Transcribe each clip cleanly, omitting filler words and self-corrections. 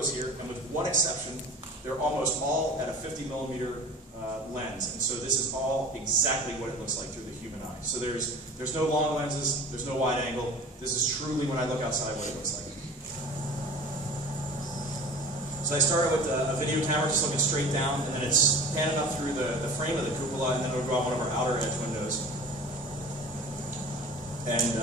photos here, and with one exception, they're almost all at a 50mm lens, and so this is all exactly what it looks like through the human eye. So there's no long lenses, there's no wide angle. This is truly, when I look outside, what it looks like. So I started with a video camera just looking straight down, and then it's panning up through the frame of the cupola, and then it'll go out one of our outer edge windows. And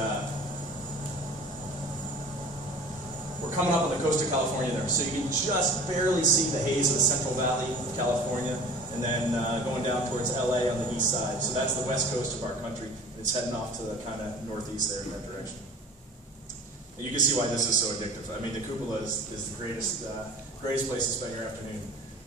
we're coming up on the coast of California there, so you can just barely see the haze of the Central Valley of California, and then going down towards LA on the east side. So that's the west coast of our country. It's heading off to the kind of northeast there in that direction. And you can see why this is so addictive. I mean, the cupola is the greatest place to spend your afternoon.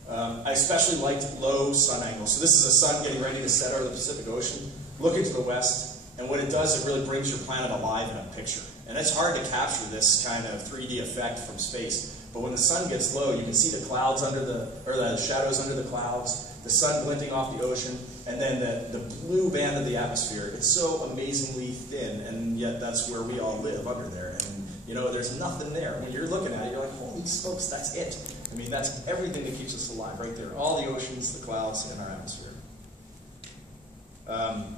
I especially liked low sun angles. So this is the sun getting ready to set over the Pacific Ocean, looking to the west, and what it does, it really brings your planet alive in a picture. And it's hard to capture this kind of 3D effect from space. But when the sun gets low, you can see the clouds under the shadows under the clouds, the sun glinting off the ocean, and then the blue band of the atmosphere. It's so amazingly thin, and yet that's where we all live, under there. And you know, there's nothing there. When you're looking at it, you're like, holy smokes, that's it. I mean, that's everything that keeps us alive right there. All the oceans, the clouds, and our atmosphere.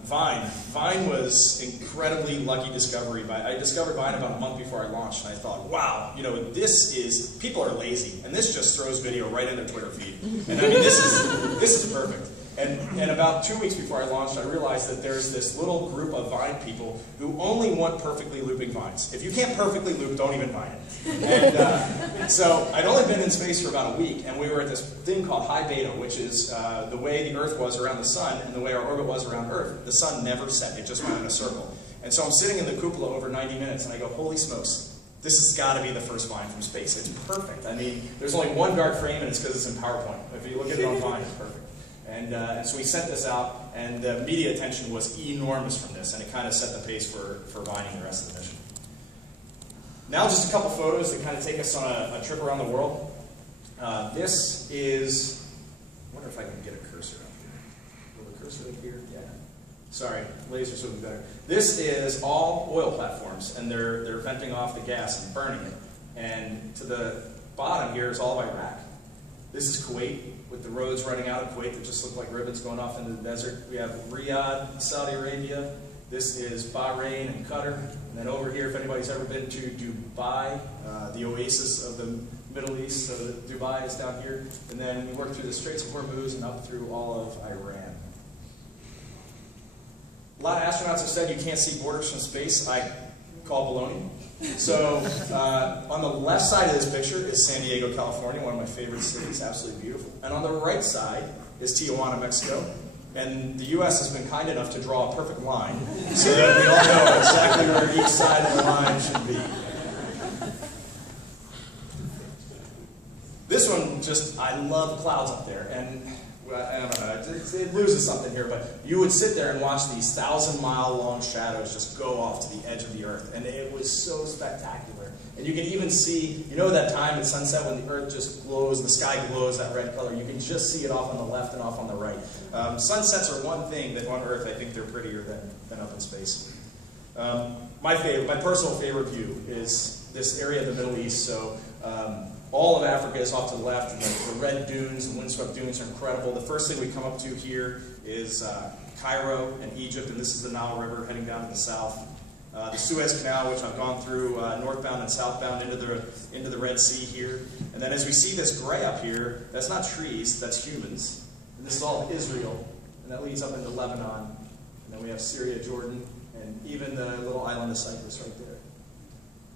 Vine was incredibly lucky discovery. I discovered Vine about a month before I launched, and I thought, wow, you know, people are lazy, and this just throws video right in their Twitter feed. And I mean, this is perfect. And about 2 weeks before I launched, I realized that there's this little group of Vine people who only want perfectly looping vines. If you can't perfectly loop, don't even Vine it. And so I'd only been in space for about a week, and we were at this thing called high beta, which is the way the Earth was around the sun and the way our orbit was around Earth. The sun never set, it just went in a circle. And so I'm sitting in the cupola over 90 minutes, and I go, holy smokes, this has got to be the first Vine from space. It's perfect. I mean, there's only one dark frame, and it's because it's in PowerPoint. If you look at it on Vine, it's perfect. And so we sent this out, and the media attention was enormous from this, and it kind of set the pace for Vining the rest of the mission. Now just a couple photos that kind of take us on a trip around the world. This is, I wonder if I can get a cursor up here. Will the cursor up here? Yeah. Sorry, lasers would be better. This is all oil platforms, and they're venting off the gas and burning it. And to the bottom here is all of Iraq. This is Kuwait, with the roads running out of Kuwait that just look like ribbons going off into the desert. We have Riyadh, Saudi Arabia. This is Bahrain and Qatar. And then over here, if anybody's ever been to Dubai, the oasis of the Middle East, so Dubai is down here. And then we work through the Straits of Hormuz and up through all of Iran. A lot of astronauts have said you can't see borders from space. I call baloney. So on the left side of this picture is San Diego, California, one of my favorite cities, absolutely beautiful. And on the right side is Tijuana, Mexico. And the U.S. has been kind enough to draw a perfect line so that we all know exactly where each side of the line should be. This one, I love clouds up there. And I don't know, it loses something here, but you would sit there and watch these 1,000-mile-long shadows just go off to the edge of the Earth, and it was so spectacular. And you can even see, you know that time at sunset when the Earth just glows, the sky glows that red color, you can just see it off on the left and off on the right. Sunsets are one thing that on Earth I think they're prettier than up in space. My personal favorite view is this area of the Middle East. So all of Africa is off to the left, and the red dunes and windswept dunes are incredible. The first thing we come up to here is Cairo and Egypt, and this is the Nile River heading down to the south. The Suez Canal, which I've gone through northbound and southbound into the Red Sea here. And then as we see this gray up here, that's not trees, that's humans. And this is all Israel, and that leads up into Lebanon. And then we have Syria, Jordan, and even the little island of Cyprus right there.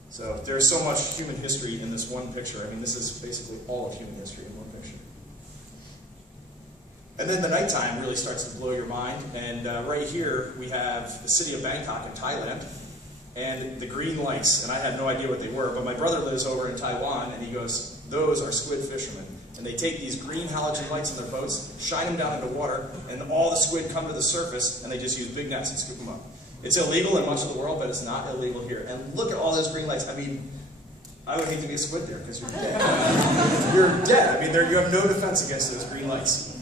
So there's so much human history in this one picture. I mean, this is basically all of human history in one picture. And then the nighttime really starts to blow your mind. And right here we have the city of Bangkok in Thailand, and the green lights. And I had no idea what they were, but my brother lives over in Taiwan, and he goes, those are squid fishermen. And they take these green halogen lights in their boats, shine them down into water, and all the squid come to the surface, and they just use big nets and scoop them up. It's illegal in much of the world, but it's not illegal here. And look at all those green lights. I mean, I would hate to be a squid there because you're dead. You're dead. I mean, you have no defense against those green lights.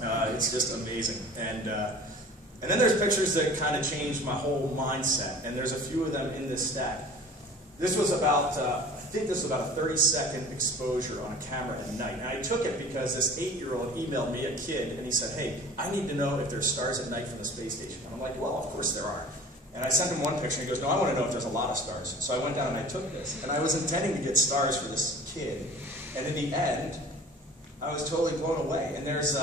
It's just amazing. And then there's pictures that kind of changed my whole mindset. And there's a few of them in this stack. This was about, I think this was about a 30-second exposure on a camera at night. And I took it because this 8-year-old emailed me, a kid, and he said, hey, I need to know if there's stars at night from the space station. And I'm like, well, of course there are. And I sent him one picture, and he goes, no, I want to know if there's a lot of stars. So I went down and I took this. And I was intending to get stars for this kid. And in the end, I was totally blown away. And there's